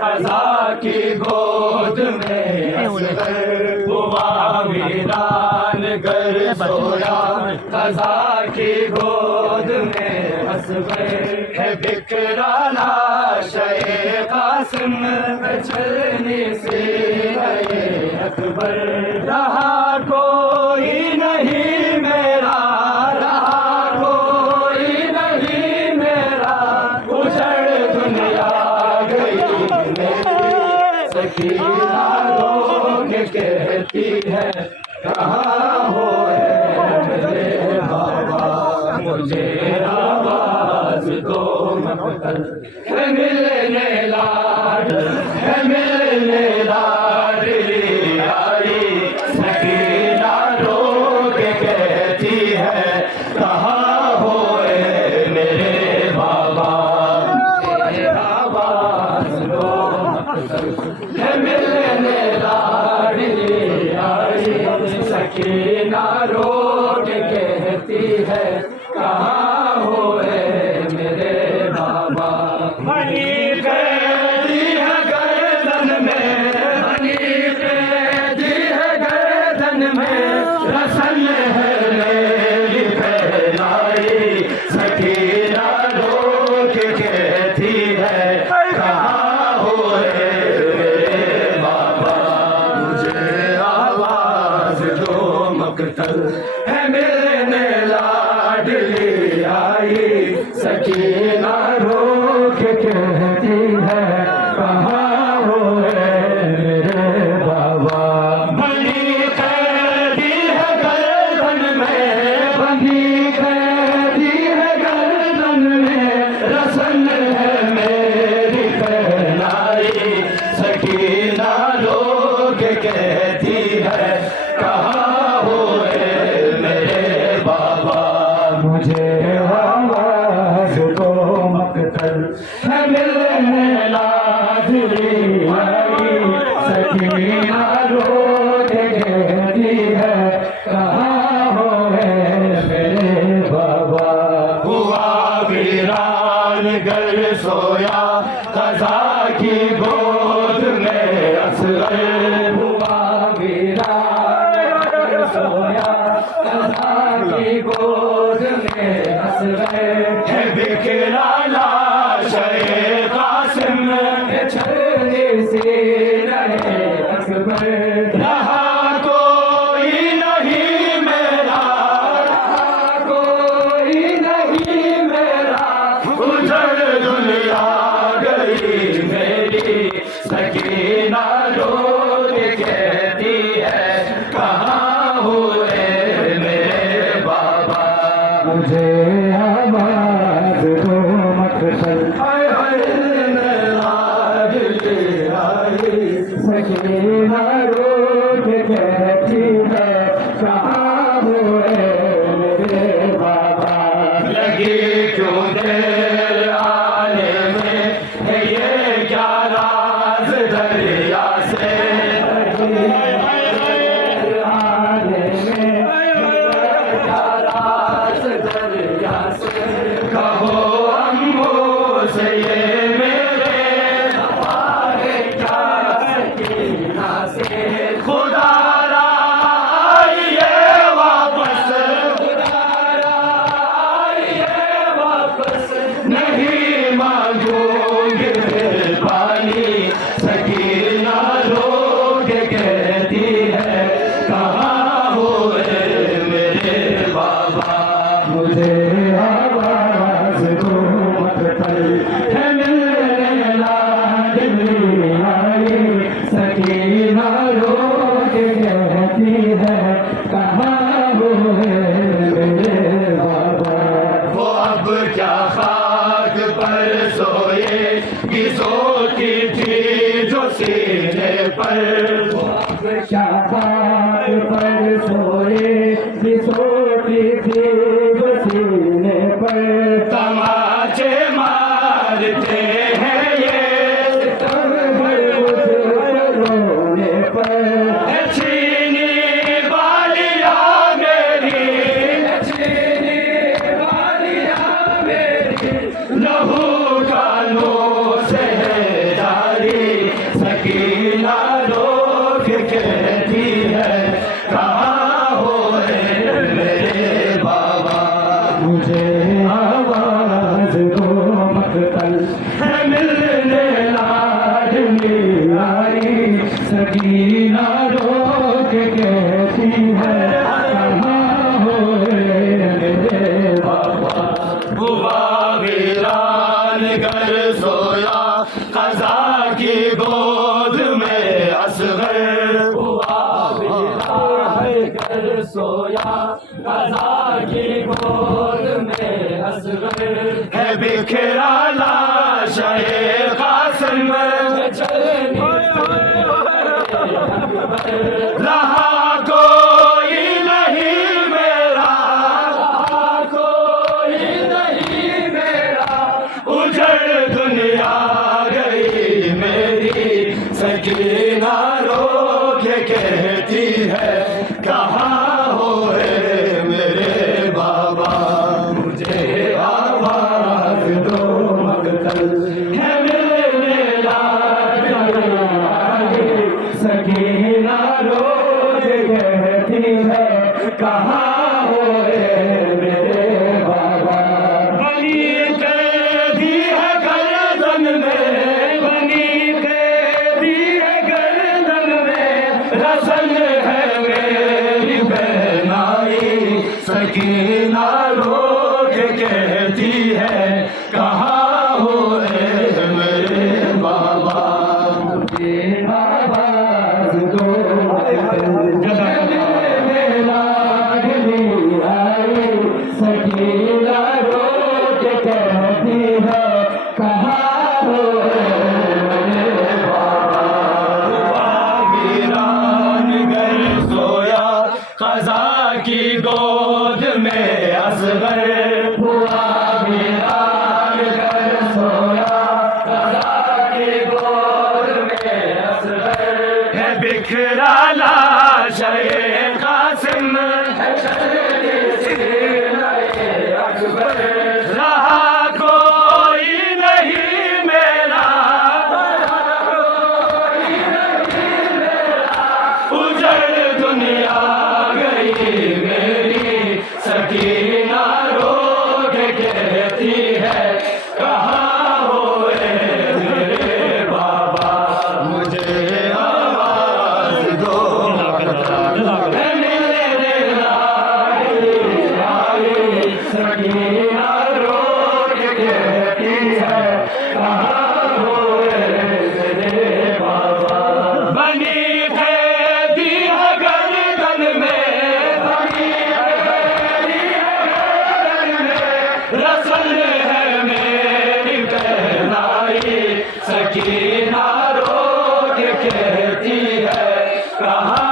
कज़ा की गोद में असगर हुआ वीरान घर सोया कज़ा की गोद में असगर है बिखराना शे कासिम चलने से अकबर रहा कोई नहीं मेरा रहा कोई नहीं मेरा उजड़ दुनिया गई मेरी सकीना रो के कहती है कहाँ हो मेरे बाबा मुझे आवाज दो मकतल है मिलने लाड है मिलने लाडली आई सकीना रो के कहती है कहाँ हो मेरे बाबा मुझे आवाज दो मकतल है मिलने लाडली आई सकीना रो के कहती है कहाँ हो मेरे बाबा बनी कैदी है गर्दन में बनी कैदी है गर्दन में रसन है मेरी फैलाई सकीना रो के कहती है कहाँ हो मेरे बाबा मुझे आवाज दो मकतल है मिलने लाडली आई सकीना रो के कहती है कहाँ हो मेरे बाबा बनी कैदी है गर्दन में बनी कैदी है गर्दन में रसन है मेरी पहनाई सकीना रो के कहती है कहाँ हो मेरे बाबा मुझे आवाज दो मकतल है मिलने लाडली आई सकीना रो के कहती है कहाँ हो मेरे बाबा हुआ वीरान घर सोया कज़ा की गोद में असगर हुआ वीरान घर सोया कज़ा की गोद में असगर है बिखराना शे कासिम छलने से रहे अकबर रहा कोई नहीं मेरा रहा कोई नहीं मेरा उजड़ दुनिया गई मेरी सकीना रो के कहती है कहाँ हुए मेरे बाबा मुझे आवाज दो मकतल सकीना रो के कहती है कहाँ हुए मेरे बाबा लगी क्यों देर आने में है ये क्या राज दरिया से आने में क्या राज दरिया से कहो अम्बो से ये मेरे हमारे क्या सकीना से खुदा आइए वापस खुदा आइए वापस नहीं मांगूंगी फिर पानी सकीना रो के कहती है कहाँ हुए मेरे बाबा मुझे आवाज दो मकतल है मिलने लाडली आई सकीना रो के कहती है कहाँ हुए मेरे बाबा वो अब क्या खाक पर सोए कि सोती थी जो सीने पर वो अब क्या खाक पर सोए कि सोती थी जो सीने पर तमाचे मारते हैं ये तब रोने पर छीनी बालिया मेरी छीनी बालिया मेरी लहू कानों से जारी सकीना रोक कहती है कहाँ हो मेरे बाबा। हुआ वीरान घर सोया क़ज़ा की गोद में असग़र। हुआ वीरान घर सोया क़ज़ा की गोद में असग़र। है बिखरा लाश-ए क़ासिम रहा कोई नहीं मेरा, रहा कोई नहीं मेरा। उजड़ दुनिया गई मेरी, सकीना रो के कहती है कहाँ हो रे मेरे बाबा। मुझे आवाज़ दो मक़तल है मिलने लागी, सकीना रो के कहती है कहाँ हो रे मेरे बाबा। बनी कैदी है गर्दन में, बनी कैदी है गर्दन में। रसन है मेरी बहनाई, सकीना रो के कहती है कहाँ हो रे मेरे बाबा। मुझे आवाज़ दो सकीना रो के कहती है कहाँ हो मेरे बाबा। हुआ वीरान घर सोया क़ज़ा की गोद में असग़र। हुआ वीरान घर सोया क़ज़ा की गोद में असग़र। है बिखरा लाश-ए क़ासिम रहा कोई नहीं मेरा, उजड़ दुनिया गई मेरी, सकीना रो के कहती है कहाँ हो रे मेरे बाबा। मुझे आवाज़ दो सकीना रो के कहती है कहाँ हो मेरे बाबा। बनी कैदी है गर्दन में, बनी कैदी है गर्दन में। रसन है मेरी बहनाई, सकीना रो के कहती है कहाँ